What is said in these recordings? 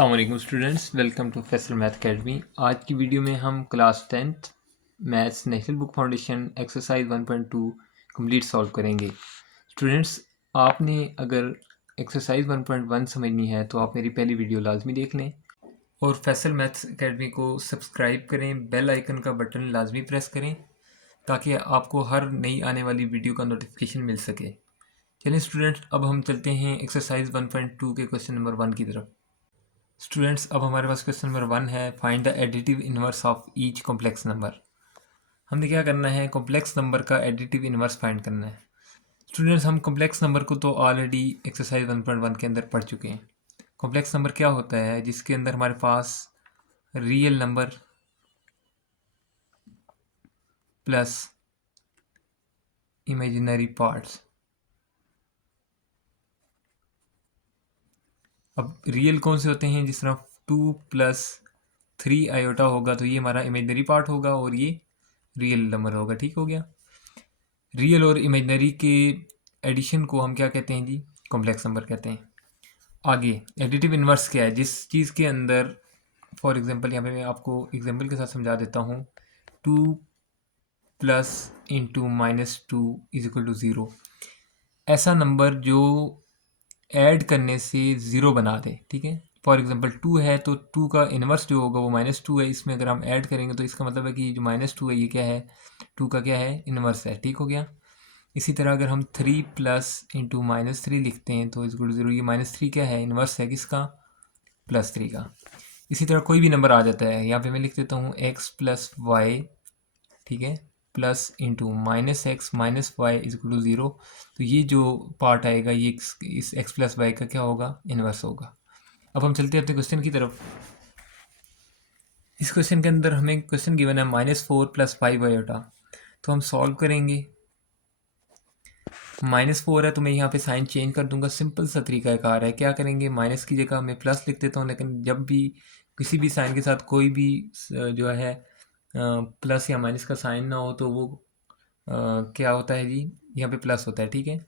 अस्सलाम वालेकुम students, welcome to Faisal math academy. आज की वीडियो में हम class 10th maths national book foundation exercise 1.2 complete solve करेंगे। स्टूडेंट्स, आपने अगर एक्सरसाइज 1.1 समझनी है तो आप मेरी पहली वीडियो लाजमी देख लें और फैसल मैथ्स अकेडमी को सब्सक्राइब करें, बेल आइकन का बटन लाजमी प्रेस करें ताकि आपको हर नई आने वाली वीडियो का नोटिफिकेशन मिल सके। चलिए स्टूडेंट्स, अब हम चलते हैं एक्सरसाइज 1.2 के क्वेश्चन नंबर 1 की तरफ। स्टूडेंट्स, अब हमारे पास क्वेश्चन नंबर 1 है, find the additive inverse of each complex number. हमने क्या करना है, कॉम्प्लेक्स नंबर का एडिटिव इनवर्स फाइंड करना है। स्टूडेंट्स, हम कॉम्प्लेक्स नंबर को तो ऑलरेडी एक्सरसाइज 1.1 के अंदर पढ़ चुके हैं। कॉम्प्लेक्स नंबर क्या होता है, जिसके अंदर हमारे पास real number plus imaginary parts. अब रियल कौन से होते हैं, जिस तरह 2 + 3 आयोटा होगा तो ये हमारा इमेजिनरी पार्ट होगा और ये रियल नंबर होगा। ठीक हो गया। रियल और इमेजनरी के एडिशन को हम क्या कहते हैं जी, कॉम्प्लेक्स नंबर कहते हैं। आगे एडिटिव इनवर्स क्या है, जिस चीज़ के अंदर, फॉर एग्जांपल यहाँ पे मैं आपको एग्जांपल के साथ समझा देता हूँ, 2 + (-2) = 0। ऐसा नंबर जो ऐड करने से ज़ीरो बना दे। ठीक है, फॉर एग्जांपल 2 है तो 2 का इन्वर्स जो होगा वो -2 है। इसमें अगर हम ऐड करेंगे तो इसका मतलब है कि जो -2 है ये क्या है, 2 का क्या है, इन्वर्स है। ठीक हो गया। इसी तरह अगर हम 3 + (-3) लिखते हैं तो = 0। ये -3 क्या है, इन्वर्स है किसका, +3 का। इसी तरह कोई भी नंबर आ जाता है, यहाँ पे मैं लिख देता हूँ x + y, ठीक है, प्लस इंटू -x - y = 0। तो ये जो पार्ट आएगा ये इस x + y का क्या होगा, इन्वर्स होगा। अब हम चलते हैं अपने क्वेश्चन की तरफ। इस क्वेश्चन के अंदर हमें क्वेश्चन गिवन है -4 + 5 आयोटा। तो हम सॉल्व करेंगे। -4 है तो मैं यहाँ पे साइन चेंज कर दूंगा। सिंपल सा तरीका कार है। क्या करेंगे, माइनस की जगह मैं प्लस लिख देता हूँ, लेकिन जब भी किसी भी साइन के साथ कोई भी जो है प्लस या माइनस का साइन ना हो तो वो क्या होता है जी, यहाँ पे प्लस होता है। ठीक है,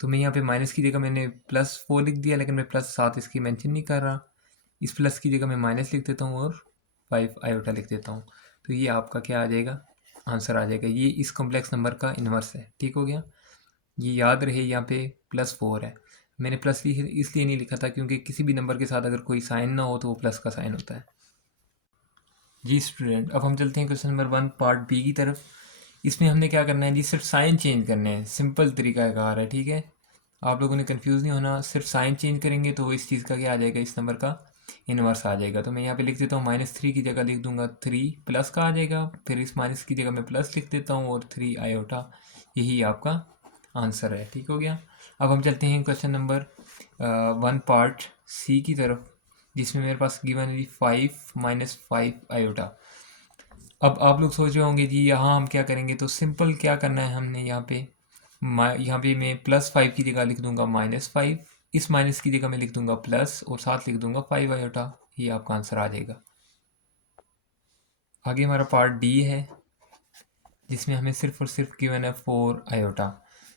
तो मैं यहाँ पे माइनस की जगह मैंने +4 लिख दिया, लेकिन मैं +7 इसकी मेंशन नहीं कर रहा। इस प्लस की जगह मैं माइनस लिख देता हूँ और 5 आयोटा लिख देता हूँ। तो ये आपका क्या आ जाएगा, आंसर आ जाएगा। ये इस कॉम्प्लेक्स नंबर का इन्वर्स है। ठीक हो गया। ये याद रहे, यहाँ पे +4 है। मैंने प्लस इसलिए नहीं लिखा था क्योंकि किसी भी नंबर के साथ अगर कोई साइन ना हो तो वो प्लस का साइन होता है जी। स्टूडेंट, अब हम चलते हैं क्वेश्चन नंबर 1 पार्ट बी की तरफ। इसमें हमने क्या करना है जी, सिर्फ साइन चेंज करने हैं। सिंपल तरीका कार है। ठीक है, आप लोगों ने कंफ्यूज नहीं होना। सिर्फ साइन चेंज करेंगे तो वो इस चीज़ का क्या आ जाएगा, इस नंबर का इन्वर्स आ जाएगा। तो मैं यहाँ पे लिख देता हूँ -3 की जगह लिख दूंगा 3 प्लस का आ जाएगा। फिर इस माइनस की जगह मैं प्लस लिख देता हूँ और 3 आयोटा, यही आपका आंसर है। ठीक हो गया। अब हम चलते हैं क्वेश्चन नंबर 1 पार्ट सी की तरफ, जिसमें मेरे पास गिवन है 5 - 5 आयोटा। अब आप लोग सोच रहे होंगे जी यहाँ हम क्या करेंगे, तो सिंपल क्या करना है हमने यहाँ पे, यहाँ पे मैं +5 की जगह लिख दूंगा -5, इस माइनस की जगह मैं लिख दूंगा प्लस और साथ लिख दूंगा 5 आयोटा। ये आपका आंसर आ जाएगा। आगे हमारा पार्ट डी है, जिसमें हमें सिर्फ और सिर्फ गिवन है 4 आयोटा।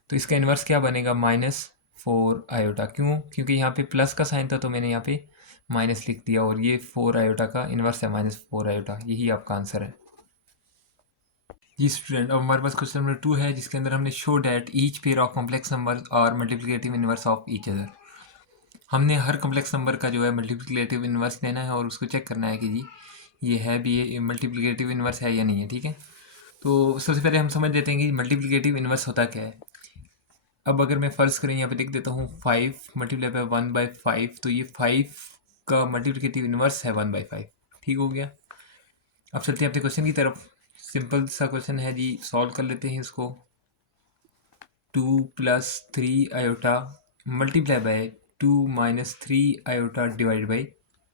तो इसका इन्वर्स क्या बनेगा, -4 आयोटा। क्यों, क्योंकि यहाँ पे प्लस का साइन था तो मैंने यहाँ पे माइनस लिख दिया और ये 4 आयोटा का इन्वर्स है -4 आयोटा। यही आपका आंसर है जी। स्टूडेंट, अब हमारे पास क्वेश्चन नंबर 2 है, जिसके अंदर हमने show that each pair of complex number और multiplicative inverse of each other. हमने हर कॉम्प्लेक्स नंबर का जो है मल्टीप्लिकेटिव इनवर्स लेना है और उसको चेक करना है कि जी ये है भी, ये मल्टीप्लिकेटिव इनवर्स है या नहीं है। ठीक है, तो सबसे पहले हम समझ लेते हैं कि मल्टीप्लिकेटिव इनवर्स होता क्या है। अब अगर मैं फ़र्ज़ करें यहाँ पे लिख देता हूँ 5 × 1/5, तो ये 5 का मल्टीप्लिकेटिव इनवर्स है 1/5। ठीक हो गया। अब चलते हैं अपने क्वेश्चन की तरफ। सिंपल सा क्वेश्चन है जी, सॉल्व कर लेते हैं इसको। 2 + 3 iota multiply bye 2 - 3 iota divide by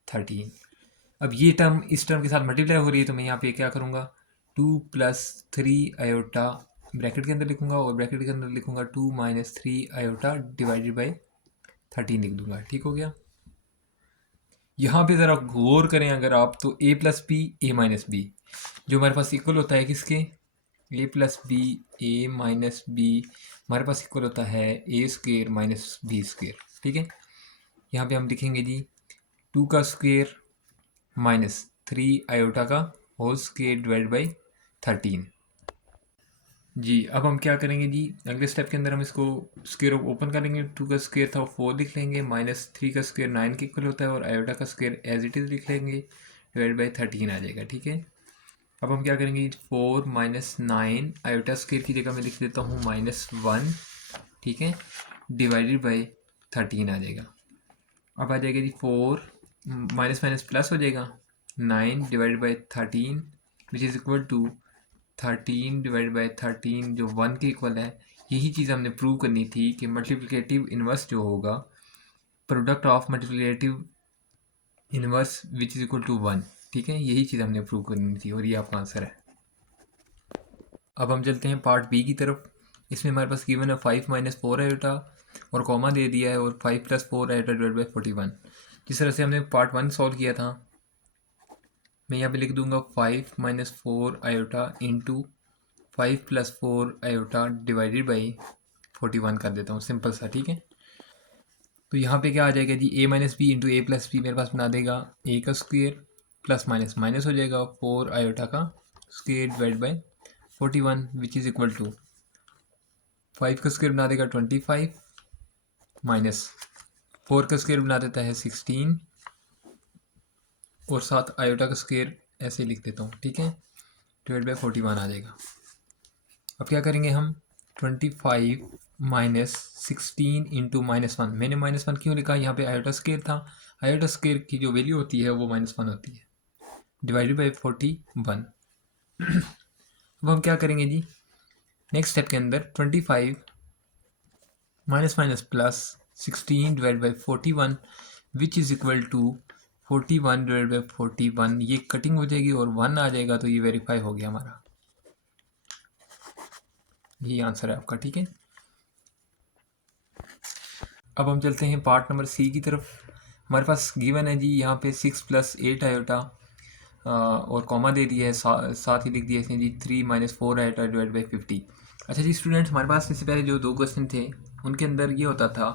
13। अब ये टर्म इस टर्म के साथ मल्टीप्लाई हो रही है, तो मैं यहाँ पे क्या करूँगा, 2 + 3 आयोटा ब्रैकेट के अंदर लिखूँगा और ब्रैकेट के अंदर लिखूँगा 2 - 3 आयोटा डिवाइडेड बाई 13 लिख दूँगा। ठीक हो गया। यहाँ पे ज़रा गौर करें अगर आप, तो a + b a - b जो हमारे पास इक्वल होता है किसके, a + b a - b हमारे पास इक्वल होता है a² - b²। ठीक है, यहाँ पे हम लिखेंगे जी 2 का स्क्वेयर माइनस 3 आयोटा का होल स्क्वेयर डिवाइड बाई 13। जी अब हम क्या करेंगे जी, अगले स्टेप के अंदर हम इसको स्क्वेयर ओपन करेंगे। 2 का स्क्वेयर था 4 लिख लेंगे, माइनस 3 का स्क्वेयर 9 के इक्वल होता है, और आयोटा का स्क्वेयर एज इट इज़ लिख लेंगे, डिवाइड बाई 13 आ जाएगा। ठीक है, अब हम क्या करेंगे, 4 माइनस 9 आयोटा स्क्वेयर की जगह मैं लिख देता हूँ -1, ठीक है, डिवाइडेड बाई 13 आ जाएगा। अब आ जाएगा जी 4 माइनस माइनस प्लस हो जाएगा, 9 divided by 13 which is equal to 13 divide by 13 जो 1 के इक्वल है। यही चीज़ हमने प्रूव करनी थी कि मल्टीप्लिकेटिव इन्वर्स जो होगा, product of multiplicative inverse which is equal to 1। ठीक है, यही चीज़ हमने प्रूव करनी थी और ये आपका आंसर है। अब हम चलते हैं पार्ट बी की तरफ। इसमें हमारे पास गिवन है 5 माइनस 4 आयोटा और कॉमा दे दिया है, और 5 प्लस 4 आयोटा डिवाइड बाई 41। जिस तरह से हमने पार्ट 1 सॉल्व किया था, मैं यहाँ पे लिख दूंगा 5 minus 4 iota into 5 plus 4 iota divided by 41 कर देता हूँ, सिंपल सा। ठीक है, तो यहाँ पे क्या आ जाएगा जी, a minus B into A plus B मेरे पास बना देगा a का स्क्वेयर प्लस माइनस माइनस हो जाएगा 4 आयोटा का square divide by 41 which is equal to 5 का स्क्वेयर बना देगा 25 माइनस 4 का स्क्वेयर बना देता है 16 और 7 आयोटा का स्क्वेयर ऐसे लिख देता हूँ। ठीक है, डिवाइड बाई 41 आ जाएगा। अब क्या करेंगे हम, 25 माइनस 16 इंटू -1। मैंने -1 क्यों लिखा, यहाँ पे आयोटा स्क्वेयर था, आयोटा स्क्वेयर की जो वैल्यू होती है वो -1 होती है, डिवाइडेड बाई 41। अब हम क्या करेंगे जी, नेक्स्ट स्टेप के अंदर 25 minus minus plus 16 divide by 41 which is equal to 41 divide by 41। ये कटिंग हो जाएगी और 1 आ जाएगा, तो ये वेरीफाई हो गया हमारा, यही आंसर है आपका। ठीक है, अब हम चलते हैं पार्ट नंबर सी की तरफ। हमारे पास गिवन है जी यहाँ पे 6 प्लस 8 आयोटा और कॉमा दे दिया है, साथ ही लिख दिया इसने जी 3 माइनस 4 आयोटा डिवाइड बाई 50। अच्छा जी स्टूडेंट्स, हमारे पास इससे पहले जो 2 क्वेश्चन थे उनके अंदर ये होता था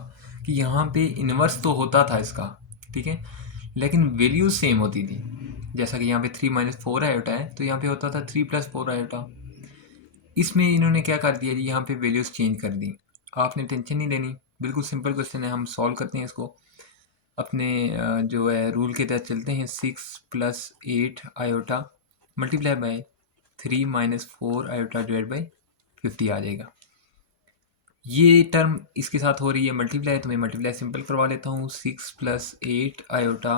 कि यहाँ पे इन्वर्स तो होता था इसका, ठीक है, लेकिन वैल्यूज सेम होती थी। जैसा कि यहाँ पे 3 माइनस 4 आयोटा है, तो यहाँ पे होता था 3 प्लस 4 आयोटा। इसमें इन्होंने क्या कर दिया जी, यहाँ पे वैल्यूज चेंज कर दी। आपने टेंशन नहीं लेनी, बिल्कुल सिंपल क्वेश्चन है, हम सॉल्व करते हैं इसको। अपने जो है रूल के तहत चलते हैं। 6 plus 8 iota multiply bye 3 minus 4 iota divide by 50 आ जाएगा। ये टर्म इसके साथ हो रही है मल्टीप्लाई, तो मैं मल्टीप्लाई सिंपल करवा लेता हूँ। 6 प्लस 8 आयोटा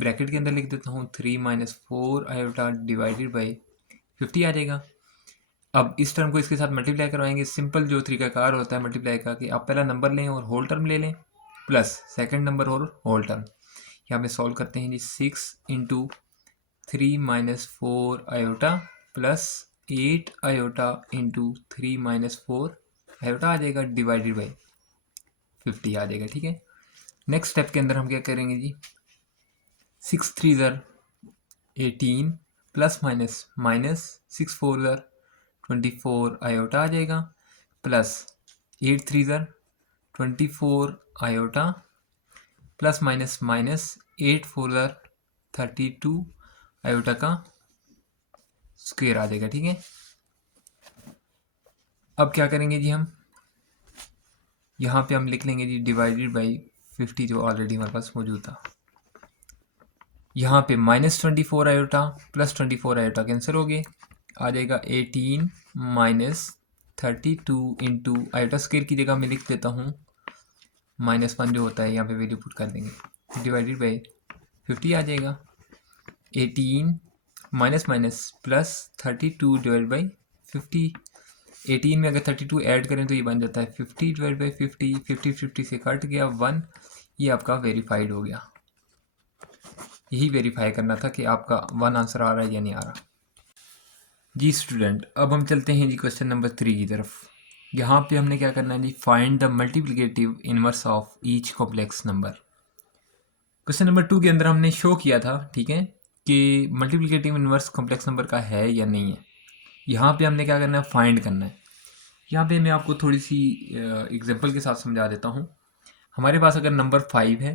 ब्रैकेट के अंदर लिख देता हूँ 3 माइनस 4 आयोटा डिवाइडेड बाई 50 आ जाएगा। अब इस टर्म को इसके साथ मल्टीप्लाई करवाएंगे। सिंपल जो तरीकाकार होता है मल्टीप्लाई का, कि आप पहला नंबर लें और होल टर्म ले लें, प्लस सेकंड नंबर और होल टर्म। यहाँ पे सॉल्व करते हैं जी, 6 into 3 minus 4 iota plus 8 iota into 3 minus 4 iota आ जाएगा, डिवाइडेड बाई 50 आ जाएगा। ठीक है, नेक्स्ट स्टेप के अंदर हम क्या करेंगे जी, 6 3 ज़र 18 प्लस माइनस माइनस 6 4 ज़र 24 आयोटा आ जाएगा, प्लस 8 3 ज़र 24 आयोटा प्लस माइनस माइनस 8 4 ज़र 32 आयोटा का स्क्वायर आ जाएगा। ठीक है, अब क्या करेंगे जी, हम यहाँ पे हम लिख लेंगे जी डिवाइडेड बाई 50 जो ऑलरेडी हमारे पास मौजूद था। यहाँ पे -24 आयोटा प्लस 24 आयोटा कैंसिल हो गए, आ जाएगा 18 माइनस 32 इंटू आयोटा स्क्वायर की जगह मैं लिख देता हूँ -1 जो होता है, यहाँ पे वैल्यू पुट कर देंगे, डिवाइडेड बाई 50 आ जाएगा। 18 minus minus plus 32 divide by 50। 18 में अगर 32 ऐड करें तो ये बन जाता है 50 डिवाइड बाई 50। 50 50 से कट गया 1, ये आपका वेरीफाइड हो गया। यही वेरीफाई करना था कि आपका 1 आंसर आ रहा है या नहीं आ रहा। जी स्टूडेंट, अब हम चलते हैं जी क्वेश्चन नंबर 3 की तरफ। यहाँ पे हमने क्या करना है जी, find the multiplicative inverse of each complex number. Question number 2 के अंदर हमने शो किया था, ठीक है, कि मल्टीप्लिकेटिव इनवर्स कॉम्प्लेक्स नंबर का है या नहीं है। यहाँ पे हमने क्या करना है, फाइंड करना है। यहाँ पे मैं आपको थोड़ी सी एग्जांपल के साथ समझा देता हूँ। हमारे पास अगर नंबर 5 है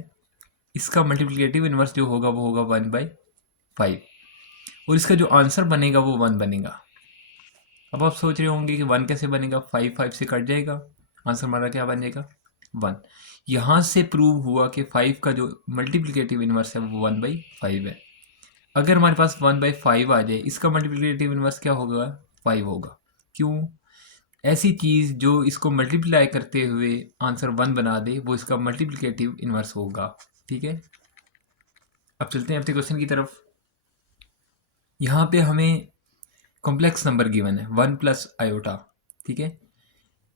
इसका मल्टीप्लिकेटिव इन्वर्स जो होगा वो होगा 1/5 और इसका जो आंसर बनेगा वो 1 बनेगा। अब आप सोच रहे होंगे कि 1 कैसे बनेगा, 5 5 से कट जाएगा, आंसर हमारा क्या बन जाएगा 1। यहाँ से प्रूव हुआ कि 5 का जो मल्टीप्लिकेटिव इन्वर्स है वो 1/5 है। अगर हमारे पास 1/5 आ जाए, इसका मल्टीप्लिकेटिव इन्वर्स क्या होगा 5 होगा। क्यों? ऐसी चीज़ जो इसको मल्टीप्लाई करते हुए आंसर 1 बना दे वो इसका मल्टीप्लिकेटिव इन्वर्स होगा। ठीक है, अब चलते हैं अपने क्वेश्चन की तरफ। यहाँ पे हमें कॉम्प्लेक्स नंबर गिवन है 1 प्लस आयोटा। ठीक है,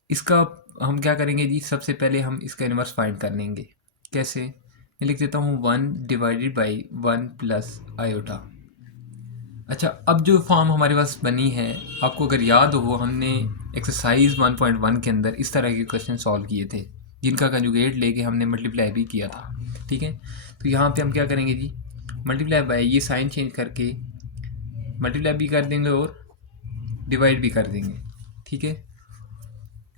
इसका हम क्या करेंगे जी, सबसे पहले हम इसका इन्वर्स फाइंड कर लेंगे। कैसे? मैं लिख देता हूँ 1 डिवाइडेड बाई 1 प्लस आयोटा। अच्छा, अब जो फॉर्म हमारे पास बनी है, आपको अगर याद हो हमने एक्सरसाइज 1.1 के अंदर इस तरह के क्वेश्चन सॉल्व किए थे जिनका कंजुगेट लेके हमने मल्टीप्लाई भी किया था। ठीक है, तो यहाँ पे हम क्या करेंगे जी, मल्टीप्लाई बाय ये साइन चेंज करके मल्टीप्लाई भी कर देंगे और डिवाइड भी कर देंगे। ठीक है,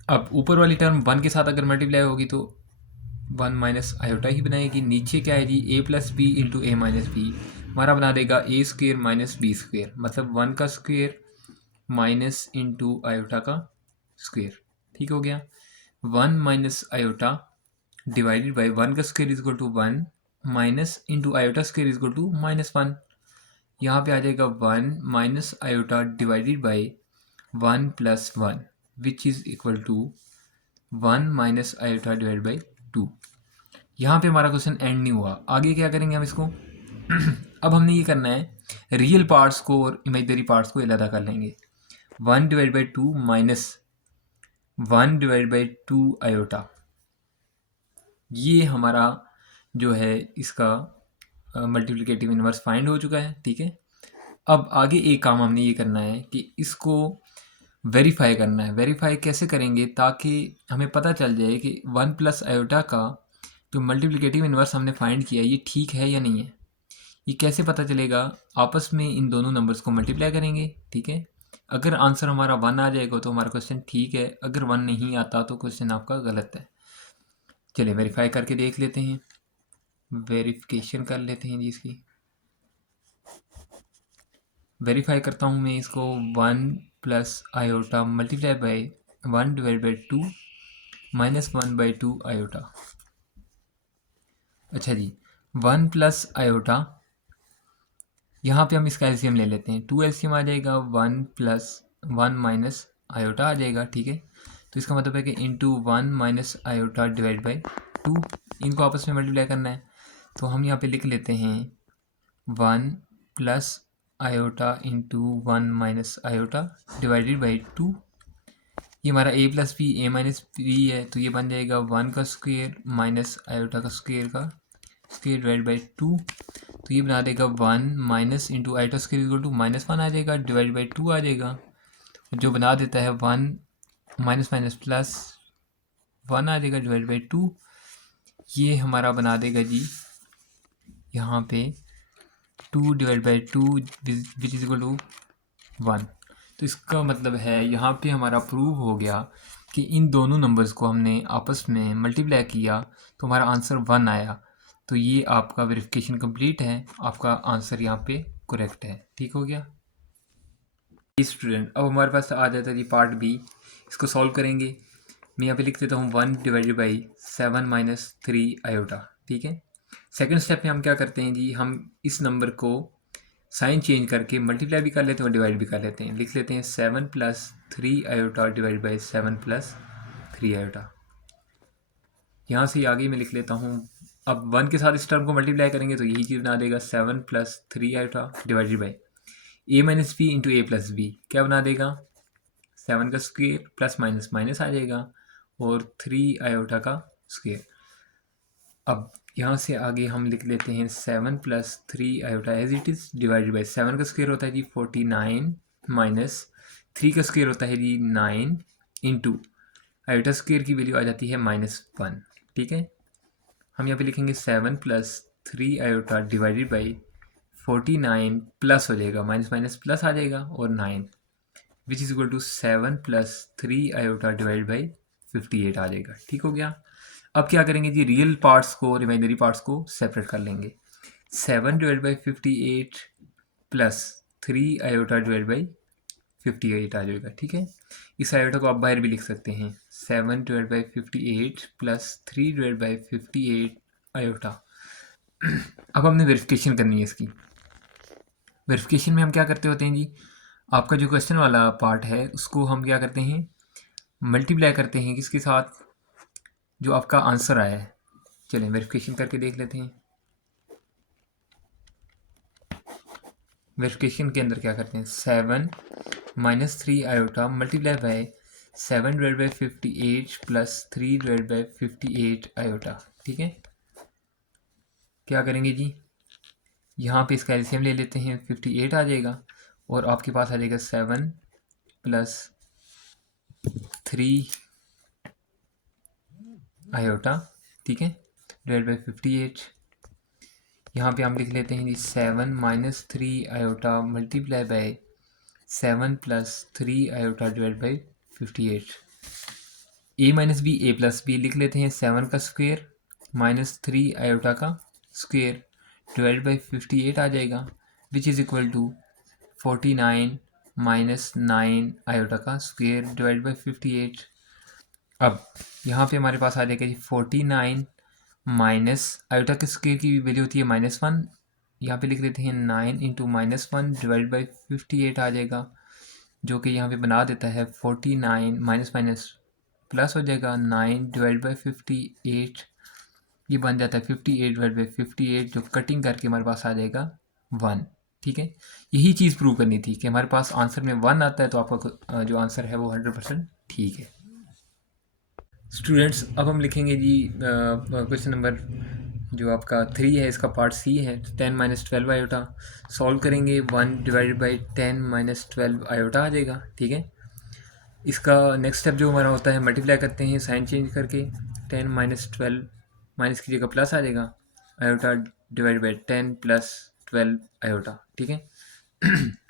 अब ऊपर वाली टर्म 1 के साथ अगर मल्टीप्लाई होगी तो 1 माइनस आयोटा ही बनाएगी। नीचे क्या है जी, ए प्लस बी इंटू ए माइनस बी हमारा बना देगा ए स्क्वेयर माइनस बी स्क्वेयर, मतलब 1 का स्क्वेयर माइनस इंटू आयोटा का स्क्वेयर। ठीक हो गया, 1 माइनस आयोटा डिवाइडेड बाई 1 का square is equal to 1 minus into iota square is equal to -1। यहाँ पे आ जाएगा 1 minus iota divided by 1 plus 1 which is equal to 1 minus iota divide by 2। यहाँ पे हमारा क्वेश्चन एंड नहीं हुआ, आगे क्या करेंगे हम इसको अब हमने ये करना है, रियल पार्ट्स को और इमेजनरी पार्ट्स को अलग कर लेंगे। 1 divide by 2 minus 1 divide by 2 iota, ये हमारा जो है इसका मल्टीप्लिकेटिव इन्वर्स फाइंड हो चुका है। ठीक है, अब आगे एक काम हमने ये करना है कि इसको वेरीफाई करना है। वेरीफाई कैसे करेंगे, ताकि हमें पता चल जाए कि 1 प्लस आयोटा का जो मल्टीप्लिकेटिव इन्वर्स हमने फाइंड किया ये ठीक है या नहीं है। ये कैसे पता चलेगा, आपस में इन दोनों नंबर्स को मल्टीप्लाई करेंगे। ठीक है, अगर आंसर हमारा 1 आ जाएगा तो हमारा क्वेश्चन ठीक है, अगर 1 नहीं आता तो क्वेश्चन आपका गलत है। चलिए वेरीफाई करके देख लेते हैं, वेरिफिकेशन कर लेते हैं जी इसकी। वेरीफाई करता हूँ मैं इसको, 1 plus iota multiply by 1 divide by 2 minus 1/2 iota. अच्छा जी, 1 प्लस आयोटा, यहाँ पे हम इसका एलसीएम ले लेते हैं, 2 एलसीएम आ जाएगा, 1 प्लस 1 माइनस आयोटा आ जाएगा। ठीक है, तो इसका मतलब है कि into 1 minus iota divide by 2, इनको आपस में मल्टीप्लाई करना है। तो हम यहाँ पे लिख लेते हैं 1 plus iota into 1 minus iota divided by 2। ये हमारा A plus B A minus B है, तो ये बन जाएगा 1 का स्क्वेयर माइनस आयोटा का स्क्वेयर डिवाइड बाई 2। तो ये बना देगा 1 minus into iota square equal to -1 आ जाएगा, डिवाइड बाई 2 आ जाएगा, जो बना देता है 1 माइनस माइनस प्लस 1 आ जाएगा डिवाइड बाई 2। ये हमारा बना देगा जी यहाँ पे 2 divide by 2 which is equal to 1। तो इसका मतलब है यहाँ पे हमारा प्रूव हो गया कि इन दोनों नंबर्स को हमने आपस में मल्टीप्लाई किया तो हमारा आंसर 1 आया। तो ये आपका वेरिफिकेशन कंप्लीट है, आपका आंसर यहाँ पे करेक्ट है। ठीक हो गया स्टूडेंट। अब हमारे पास आ जाता है जी पार्ट बी, इसको सॉल्व करेंगे। मैं यहाँ पे लिख देता हूँ 1 डिवाइडेड बाई 7 माइनस 3 आयोटा। ठीक है, सेकंड स्टेप में हम क्या करते हैं जी, हम इस नंबर को साइन चेंज करके मल्टीप्लाई भी कर लेते हैं और डिवाइड भी कर लेते हैं। लिख लेते हैं 7 plus 3 iota divide by 7 plus 3 iota. यहाँ से आगे मैं लिख लेता हूँ, अब 1 के साथ इस टर्म को मल्टीप्लाई करेंगे तो यही चीज़ बना देगा 7 plus 3 iota divided by A minus B into A plus B, क्या बना देगा 7 का स्क्वेयर प्लस माइनस माइनस आ जाएगा और 3 आयोटा का स्क्वेयर। अब यहाँ से आगे हम लिख लेते हैं 7 plus 3 iota as it is divided by 7 का स्क्वेयर होता है जी 49 माइनस 3 का स्क्वेयर होता है जी 9 इंटू आयोटा स्क्वेयर की वैल्यू आ जाती है -1। ठीक है, हम यहाँ पे लिखेंगे 7 plus 3 iota divided by 49 plus हो जाएगा माइनस माइनस प्लस आ जाएगा और 9 which is equal to 7 plus 3 iota divide by 58 आ जाएगा। ठीक हो गया, अब क्या करेंगे जी, रियल पार्ट्स को और इमेजिनरी पार्ट्स को सेपरेट कर लेंगे। 7/58 प्लस 3 आयोटा/58 आ जाएगा, ठीक है। इस आयोटा को आप बाहर भी लिख सकते हैं, 7/58 प्लस 3/58 आयोटा। अब हमने वेरिफिकेशन करनी है इसकी। वेरिफिकेशन में हम क्या करते होते हैं जी, आपका जो क्वेश्चन वाला पार्ट है उसको हम क्या करते हैं, मल्टीप्लाई करते हैं किसके साथ, जो आपका आंसर आया है। चलें वेरिफिकेशन करके देख लेते हैं। वेरिफिकेशन के अंदर क्या करते हैं, 7 - 3 iota multiply bye 7/58 plus 3/58 iota, ठीक है। क्या करेंगे जी, यहाँ पे इसका एलसीएम ले लेते हैं, 58 आ जाएगा और आपके पास आ जाएगा 7 प्लस 3 आयोटा, ठीक है, डिवाइड बाई 58। यहाँ पे हम लिख लेते हैं जी 7 - 3 iota multiply by 7 plus 3 iota divide by 58। A minus B A plus B लिख लेते हैं, 7 का स्क्वेयर माइनस 3 आयोटा का स्क्वेयर डिवाइड बाई 58 आ जाएगा, which is equal to 49 minus 9 iota का स्क्वेयर डिवाइड बाई 58। अब यहाँ पे हमारे पास आ जाएगा जी 49 माइनस आयोटा के स्क्वेयर की वैल्यू होती है -1, यहाँ पे लिख देते हैं 9 इंटू -1 डिवाइड बाई 58 आ जाएगा, जो कि यहाँ पे बना देता है 49 माइनस माइनस प्लस हो जाएगा 9 डिवाइड बाई 58, ये बन जाता है 58 डिवाइड बाई 58, जो कटिंग करके हमारे पास आ जाएगा 1, ठीक है। यही चीज़ प्रूव करनी थी कि हमारे पास आंसर में 1 आता है तो आपका जो आंसर है वो 100% ठीक है। स्टूडेंट्स अब हम लिखेंगे जी क्वेश्चन नंबर जो आपका 3 है, इसका पार्ट सी है, 10 - 12 आयोटा सॉल्व करेंगे, 1 डिवाइडेड बाई 10 - 12 आयोटा आ जाएगा, ठीक है। इसका नेक्स्ट स्टेप जो हमारा होता है, मल्टीप्लाई करते हैं साइन चेंज करके, 10 - 12 माइनस की जगह प्लस आ जाएगा, iota divide by 10 plus 12 iota, ठीक है।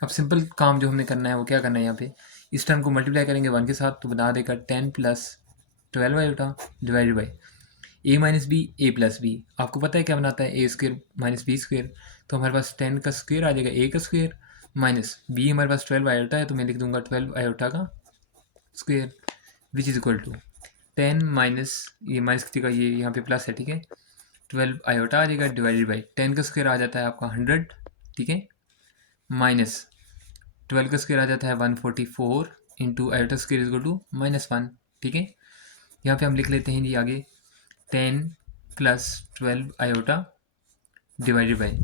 अब सिंपल काम जो हमने करना है वो क्या करना है, यहाँ पे इस टर्म को मल्टीप्लाई करेंगे 1 के साथ तो बना देगा 10 plus 12 iota divided by A minus B A plus B. आपको पता है क्या बनाता है, A square minus B square, तो हमारे पास 10 का स्क्वेयर आ जाएगा, ए का स्क्वेयर माइनस बी हमारे पास 12 आयोटा है तो मैं लिख दूंगा 12 आयोटा का square, which is equal to 10 minus ये माइनस की जगह ये यहाँ पे प्लस है, ठीक है, 12 आयोटा आ जाएगा डिवाइडेड बाई 10 का स्क्वेयर आ जाता है आपका 100, ठीक है, माइनस 12 का स्क्वेयर आ जाता है 144 into iota square is equal to -1, ठीक है। यहाँ पे हम लिख लेते हैं जी आगे 10 प्लस 12 आयोटा डिवाइडेड बाई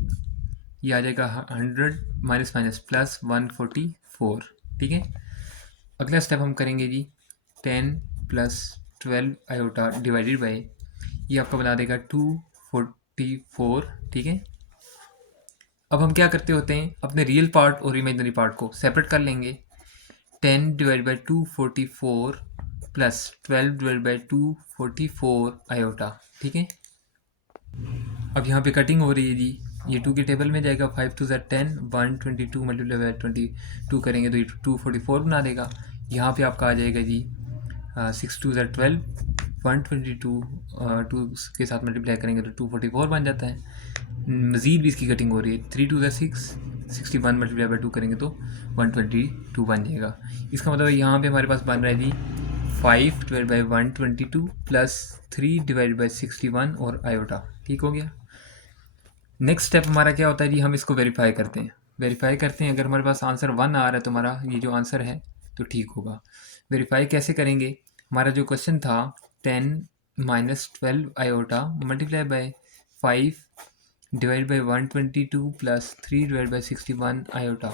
ये आ जाएगा 100 माइनस माइनस प्लस 144, ठीक है। अगला स्टेप हम करेंगे जी 10 प्लस 12 आयोटा डिवाइडेड बाई ये आपका बना देगा 244, ठीक है। अब हम क्या करते होते हैं, अपने रियल पार्ट और इमेजिनरी पार्ट को सेपरेट कर लेंगे, 10 divide by 244 plus 12 divide by 244 iota, ठीक है। अब यहाँ पे कटिंग हो रही है जी, ये 2 के टेबल में जाएगा, 5 2 ज़ा 10, 122 मल्टीप्लाई बाई 22 करेंगे तो ये 244 बना देगा। यहाँ पे आपका आ जाएगा जी 6 2 ज़ा 12, 122 2 के साथ मल्टीप्लाई करेंगे तो 244 बन जाता है। मज़ीद भी इसकी कटिंग हो रही है, 3 2 ज़ा 6, 61 मल्टीप्लाई बाई 2 करेंगे तो 122 बन जाएगा। इसका मतलब यहाँ पे हमारे पास बन रहा है जी 5 divide by 122 plus 3 divide by 61 और आयोटा, ठीक हो गया। नेक्स्ट स्टेप हमारा क्या होता है जी, हम इसको वेरीफाई करते हैं। वेरीफाई करते हैं, अगर हमारे पास आंसर 1 आ रहा है तो हमारा ये जो आंसर है तो ठीक होगा। वेरीफाई कैसे करेंगे, हमारा जो क्वेश्चन था 10 - 12 iota multiply by 5 divide by 122 plus 3 divide by 61 iota.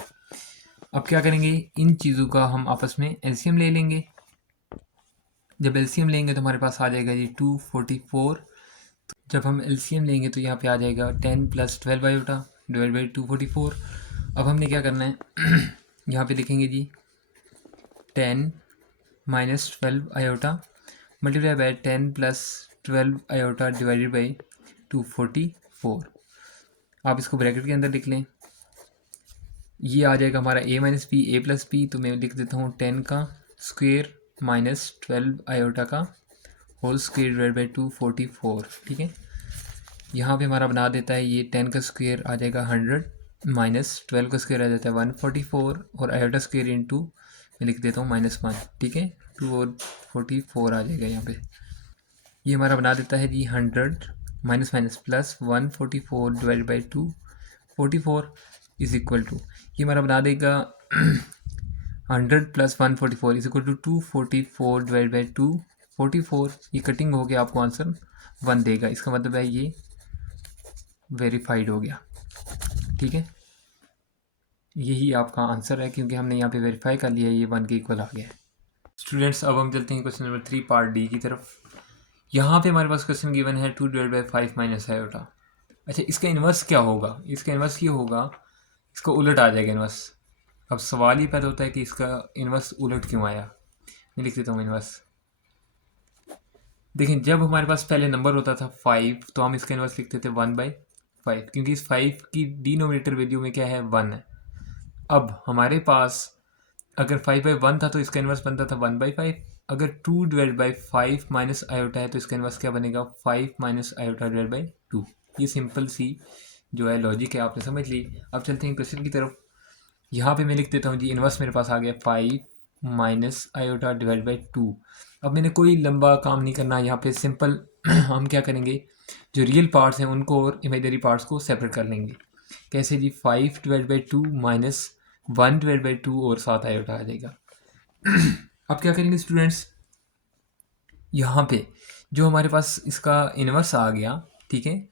अब क्या करेंगे, इन चीज़ों का हम आपस में एलसीएम ले लेंगे। जब एलसीएम लेंगे तो हमारे पास आ जाएगा जी 244। जब हम एलसीएम लेंगे तो यहाँ पे आ जाएगा 10 प्लस 12 आयोटा डिवाइड बाई 244। अब हमने क्या करना है यहाँ पे लिखेंगे जी 10 minus 12 iota multiply by 10 plus 12 iota divided by 244। आप इसको ब्रैकेट के अंदर लिख लें, ये आ जाएगा हमारा a minus B A plus B, तो मैं लिख देता हूँ 10 का स्क्वेयर माइनस 12 आयोटा का होल स्क्वायर डिवाइड बाई 244, ठीक है। यहाँ पे हमारा बना देता है ये 10 का स्क्वायर आ जाएगा 100 माइनस 12 का स्क्वायर आ जाता है 144 और आयोटा स्क्वायर इंटू मैं लिख देता हूँ -1, ठीक है। 244 आ जाएगा यहाँ पे। ये हमारा बना देता है जी 100 minus minus plus 144 divide by 244 is equal to, ये हमारा बना देगा 100 plus 144 is equal to 244 divide by 244। ये कटिंग हो गया, आपको आंसर 1 देगा। इसका मतलब है ये वेरीफाइड हो गया, ठीक है। यही आपका आंसर है क्योंकि हमने यहाँ पे वेरीफाई कर लिया, ये 1 के इक्वल आ गया है। स्टूडेंट्स अब हम चलते हैं क्वेश्चन नंबर 3 पार्ट डी की तरफ। यहाँ पे हमारे पास क्वेश्चन गिवन है 2 डिवाइड बाई 5 माइनस आयोटा। अच्छा, इसका इन्वर्स क्या होगा? इसका इन्वर्स ये होगा, इसका उलट आ जाएगा इन्वर्स। अब सवाल ही पैदा होता है कि इसका इन्वर्स उलट क्यों आया। मैं लिख देता हूँ इन्वर्स। देखें, जब हमारे पास पहले नंबर होता था 5 तो हम इसका इन्वर्स लिखते थे 1/5, क्योंकि इस 5 की डिनोमिनेटर वैल्यू में क्या है, 1 है। अब हमारे पास अगर 5/1 था तो इसका इन्वर्स बनता था 1/5। अगर 2 डिवाइड बाई 5 माइनस आयोटा है तो इसका इन्वर्स क्या बनेगा, 5 माइनस आयोटा डिवाइड बाई 2। ये सिंपल सी जो है लॉजिक है, आपने समझ ली। अब चलते हैं क्वेश्चन की तरफ। यहाँ पे मैं लिख देता हूँ जी, इन्वर्स मेरे पास आ गया 5 माइनस आयोटा डिवाइड बाई 2। अब मैंने कोई लंबा काम नहीं करना यहाँ पे, सिंपल हम क्या करेंगे, जो रियल पार्ट्स हैं उनको और इमेजनरी पार्ट्स को सेपरेट कर लेंगे। कैसे जी, 5 divide by 2 minus 1 divide by 2 और 7 आयोटा आ जाएगा। अब क्या करेंगे स्टूडेंट्स, यहाँ पे जो हमारे पास इसका इन्वर्स आ गया, ठीक है,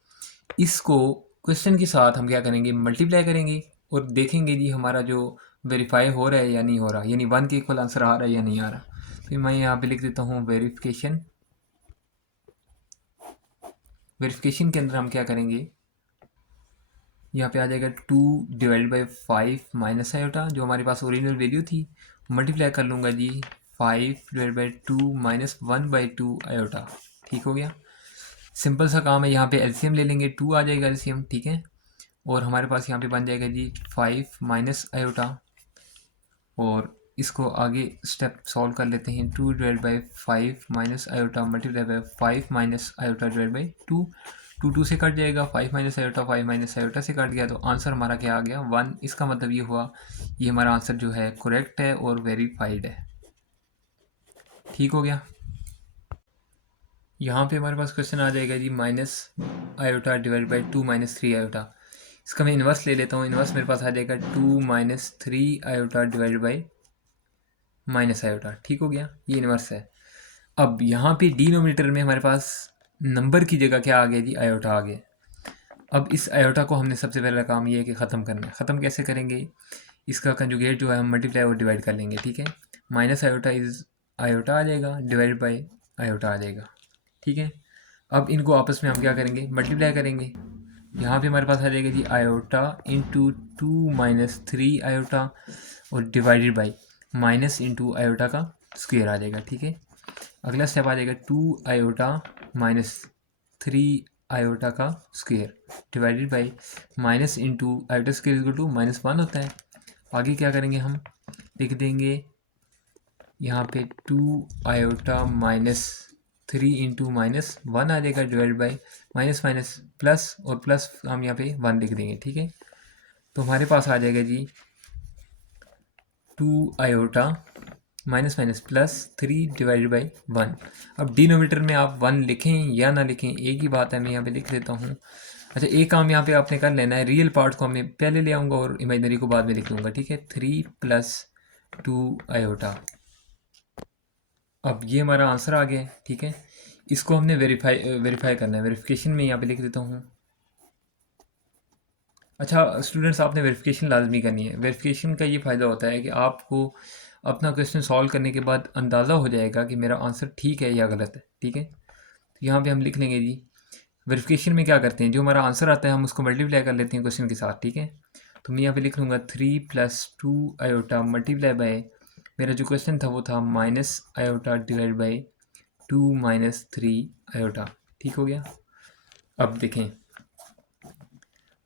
इसको क्वेश्चन के साथ हम क्या करेंगे, मल्टीप्लाई करेंगे और देखेंगे जी हमारा जो वेरीफाई हो रहा है या नहीं हो रहा, यानी 1 के इक्वल आंसर आ रहा है या नहीं आ रहा। तो मैं यहाँ पे लिख देता हूँ वेरिफिकेशन। वेरिफिकेशन के अंदर हम क्या करेंगे, यहाँ पे आ जाएगा 2 डिवाइड बाई 5 माइनस आयोटा, जो हमारे पास ओरिजिनल वैल्यू थी, मल्टीप्लाई कर लूँगा जी 5 डिवाइड बाई 2 माइनस 1/2 आयोटा, ठीक हो गया। सिंपल सा काम है, यहाँ पे एलसीएम ले लेंगे, 2 आ जाएगा एलसीएम, ठीक है। और हमारे पास यहाँ पे बन जाएगा जी 5 माइनस आयोटा, और इसको आगे स्टेप सॉल्व कर लेते हैं। 2 divide by 5 minus iota multiply by 5 minus iota divide by 2। 2 से कट जाएगा, 5 माइनस आयोटा 5 माइनस आयोटा से कट गया, तो आंसर हमारा क्या आ गया, 1। इसका मतलब ये हुआ, ये हमारा आंसर जो है करेक्ट है और वेरीफाइड है, ठीक हो गया। यहाँ पे हमारे पास क्वेश्चन आ जाएगा जी minus iota divide by 2 minus 3 iota. इसका मैं इन्वर्स ले लेता हूँ। इन्वर्स मेरे पास आ जाएगा 2 minus 3 iota divide by minus iota, ठीक हो गया, ये इन्वर्स है। अब यहाँ पे डिनोमिनेटर में हमारे पास नंबर की जगह क्या आ गया जी, आयोटा आ गया। अब इस आयोटा को हमने सबसे पहला काम ये है कि ख़त्म करना है। ख़त्म कैसे करेंगे, इसका कंजुगेट जो है हम मल्टीप्लाई और डिवाइड कर लेंगे, ठीक है। माइनस आयोटा इज आयोटा आ जाएगा, डिवाइड बाई आयोटा आ जाएगा, ठीक है। अब इनको आपस में हम क्या करेंगे, मल्टीप्लाई करेंगे। यहाँ पे हमारे पास आ जाएगा जी आयोटा इंटू 2 माइनस 3 आयोटा और divided by minus into iota का स्क्वेयर आ जाएगा, ठीक है। अगला स्टेप आ जाएगा 2 आयोटा माइनस 3 आयोटा का square divided by minus into iota square equal to -1 होता है। आगे क्या करेंगे, हम लिख देंगे यहाँ पे 2 आयोटा माइनस 3 इंटू -1 आ जाएगा divide by minus minus plus, और प्लस हम यहाँ पे 1 लिख देंगे, ठीक है। तो हमारे पास आ जाएगा जी 2 iota minus minus plus 3 divided by 1। अब डिनोमिनेटर में आप 1 लिखें या ना लिखें एक ही बात है, मैं यहाँ पे लिख देता हूँ। अच्छा, एक काम यहाँ पे आपने कर लेना है, रियल पार्ट को मैं पहले ले आऊँगा और इमेजनरी को बाद में लिख लूँगा, ठीक है। 3 प्लस 2 आयोटा। अब ये हमारा आंसर आ गया है, ठीक है। इसको हमने वेरीफाई करना है। वेरिफिकेशन में यहाँ पे लिख देता हूँ। अच्छा स्टूडेंट्स, आपने वेरिफिकेशन लाजमी करनी है। वेरिफिकेशन का ये फ़ायदा होता है कि आपको अपना क्वेश्चन सॉल्व करने के बाद अंदाज़ा हो जाएगा कि मेरा आंसर ठीक है या गलत है, ठीक है। तो यहाँ पे हम लिख लेंगे जी, वेरिफिकेशन में क्या करते हैं, जो हमारा आंसर आता है हम उसको मल्टीप्लाई कर लेते हैं क्वेश्चन के साथ, ठीक है। तो मैं यहाँ पे लिख लूँगा 3 प्लस 2 आयोटा मल्टीप्लाई बाय, मेरा जो क्वेश्चन था वो था minus iota divide by 2 minus 3 iota, ठीक हो गया। अब देखें,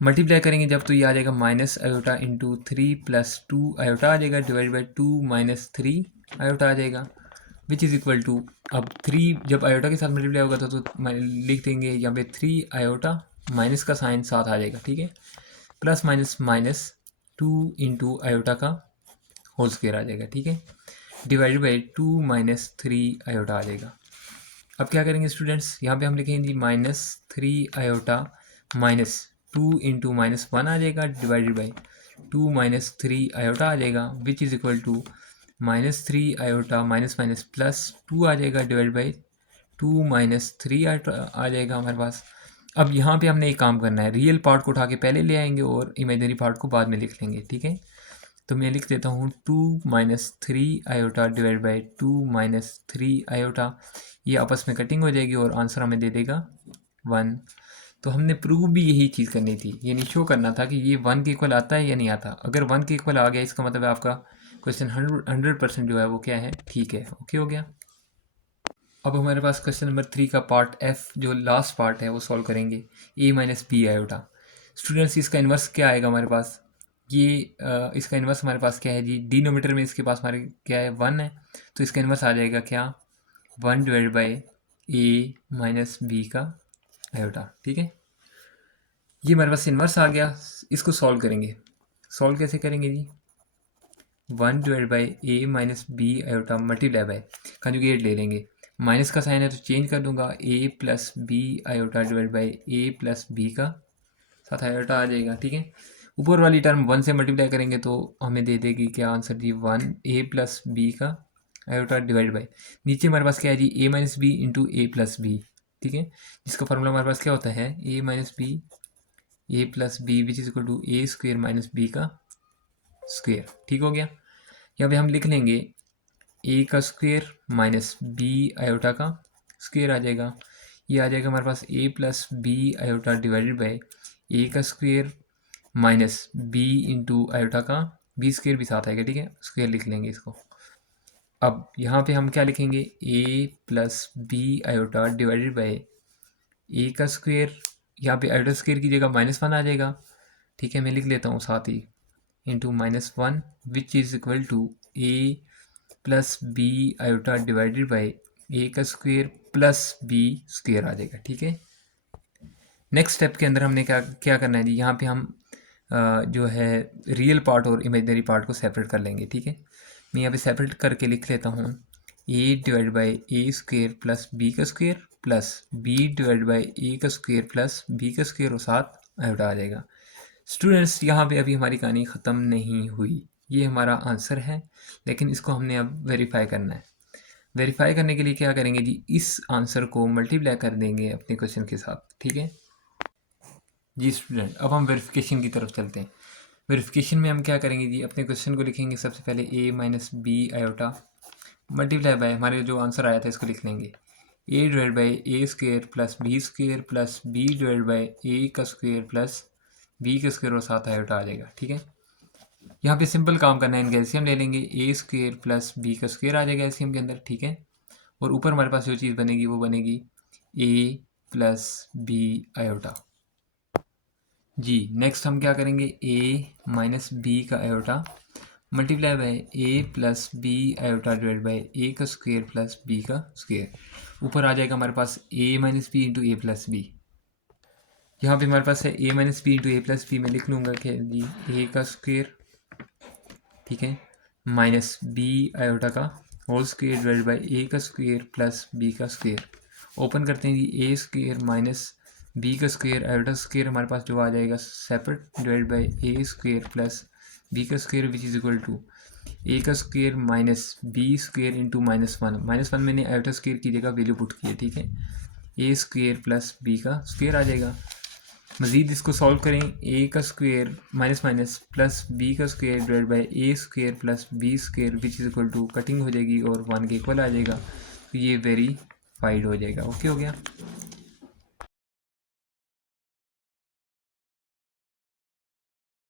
मल्टीप्लाई करेंगे जब तो ये आ जाएगा minus iota into 3 plus 2 iota आ जाएगा डिवाइड बाई 2 माइनस 3 आयोटा आ जाएगा। विच इज़ इक्वल टू, अब 3 जब आयोटा के साथ मल्टीप्लाई होगा तो लिख देंगे यहाँ पे 3 आयोटा, माइनस का साइन साथ आ जाएगा, ठीक है, plus minus minus 2 into iota का होल स्क्वायर आ जाएगा, ठीक है, डिवाइडेड बाई 2 माइनस 3 आयोटा आ जाएगा। अब क्या करेंगे स्टूडेंट्स, यहाँ पे हम लिखेंगे जी -3 आयोटा माइनस 2 इंटू -1 आ जाएगा, डिवाइडेड बाई 2 माइनस 3 आयोटा आ जाएगा, which is equal to -3 iota minus minus plus 2 आ जाएगा, डिवाइड बाई 2 माइनस 3 आ जाएगा हमारे पास। अब यहाँ पे हमने एक काम करना है, रियल पार्ट को उठा के पहले ले आएंगे और इमेजनरी पार्ट को बाद में लिख लेंगे, ठीक है। तो मैं लिख देता हूँ 2 minus 3 iota divide by 2 minus 3 iota, ये आपस में कटिंग हो जाएगी और आंसर हमें दे देगा 1। तो हमने प्रूव भी यही चीज़ करनी थी, ये नहीं शो करना था कि ये 1 के इक्वल आता है या नहीं आता। अगर 1 के इक्वल आ गया इसका मतलब है आपका क्वेश्चन 100% जो है वो क्या है, ठीक है, ओके हो गया। अब हमारे पास क्वेश्चन नंबर 3 का पार्ट एफ जो लास्ट पार्ट है वो सॉल्व करेंगे, A minus B iota. Students इसका इन्वर्स क्या आएगा हमारे पास, ये इसका इन्वर्स हमारे पास क्या है जी, डिनोमीटर में इसके पास हमारे क्या है 1 है, तो इसका इन्वर्स आ जाएगा क्या 1 divide by A minus B का आयोटा, ठीक है। ये हमारे पास इन्वर्स आ गया, इसको सॉल्व करेंगे। सॉल्व कैसे करेंगे जी, 1 divide by A minus B iota multiply by conjugate ले लेंगे, माइनस का साइन है तो चेंज कर दूंगा, A plus B iota divide by A plus B का साथ आयोटा आ जाएगा, ठीक है। ऊपर वाली टर्म 1 से मल्टीप्लाई करेंगे तो हमें दे देगी क्या आंसर जी 1 ए प्लस बी का आयोटा डिवाइड बाई, नीचे हमारे पास क्या है जी A minus B into A plus B, ठीक है, जिसका फॉर्मूला हमारे पास क्या होता है A minus B A plus B which is equal to A square minus B का स्क्वेयर, ठीक हो गया। यहाँ पे हम लिख लेंगे ए का स्क्वेयर माइनस बी आयोटा का स्क्वेयर आ जाएगा, ये आ जाएगा हमारे पास A plus B iota divided by A का square minus B into iota का बी स्क्वेयर भी साथ आएगा, ठीक है, स्क्वेयर लिख लेंगे इसको। अब यहाँ पे हम क्या लिखेंगे A plus B iota divided by A का स्क्वेयर, यहाँ पे आयोटा स्क्वेयर की जगह -1 आ जाएगा, ठीक है, मैं लिख लेता हूँ साथ ही into -1 which is equal to A plus B iota divided by A का स्क्वेयर प्लस बी स्क्वेयर आ जाएगा, ठीक है। नेक्स्ट स्टेप के अंदर हमने क्या क्या करना है जी, यहाँ पे हम जो है रियल पार्ट और इमेजनरी पार्ट को सेपरेट कर लेंगे, ठीक है। मैं यहाँ पे सेपरेट करके लिख लेता हूँ A divide by A square plus B का square plus B divide by A का स्क्वेयर प्लस बी का स्क्वेयर और साथ आयोटा आ जाएगा। स्टूडेंट्स यहाँ पे अभी हमारी कहानी ख़त्म नहीं हुई, ये हमारा आंसर है, लेकिन इसको हमने अब वेरीफाई करना है। वेरीफाई करने के लिए क्या करेंगे जी, इस आंसर को मल्टीप्लाई कर देंगे अपने क्वेश्चन के साथ, ठीक है जी स्टूडेंट। अब हम वेरिफिकेशन की तरफ चलते हैं। वेरिफिकेशन में हम क्या करेंगे जी, अपने क्वेश्चन को लिखेंगे सबसे पहले A minus B iota multiply by हमारे जो आंसर आया था इसको लिख लेंगे A divide by A square plus B divide by A का स्क्वेयर प्लस बी का स्क्वेयर और साथ आयोटा आ जाएगा, ठीक है। यहाँ पे सिंपल काम करना है, इनका एलसीएम ले लेंगे, ए स्क्वेयर प्लस बी का स्क्वेयर आ जाएगा एलसीएम के अंदर, ठीक है, और ऊपर हमारे पास जो चीज़ बनेगी वो बनेगी ए प्लस बी आयोटा जी। नेक्स्ट हम क्या करेंगे ए माइनस बी का iota multiply by A plus B iota divide by A का स्क्वेयर प्लस बी का स्क्वेयर, ऊपर आ जाएगा हमारे पास A minus B into A plus B. यहाँ पे हमारे पास है A minus B into A plus B, मैं लिख लूँगा कि जी ए का स्क्वेयर, ठीक है, माइनस बी आयोटा का whole square divide by A का स्क्वेयर प्लस बी का स्क्वेयर। ओपन करते हैं जी ए स्क्वेयर माइनस बी का स्क्वेयर आयोटा स्क्वेयर हमारे पास जो आ जाएगा separate divide by A square plus B का square which is equal to A का square minus B square into -1 मैंने आयोटा स्क्वेयर की जगह वैल्यू पुट की है, ठीक है, ए स्क्वेयर प्लस बी का स्क्वेयर आ जाएगा। मज़ीद इसको सॉल्व करें, ए का स्क्वेयर माइनस प्लस बी का square divide by A square plus B square which is equal to cutting हो जाएगी और 1 के इक्वल आ जाएगा, तो ये वेरीफाइड हो जाएगा, ओके हो गया।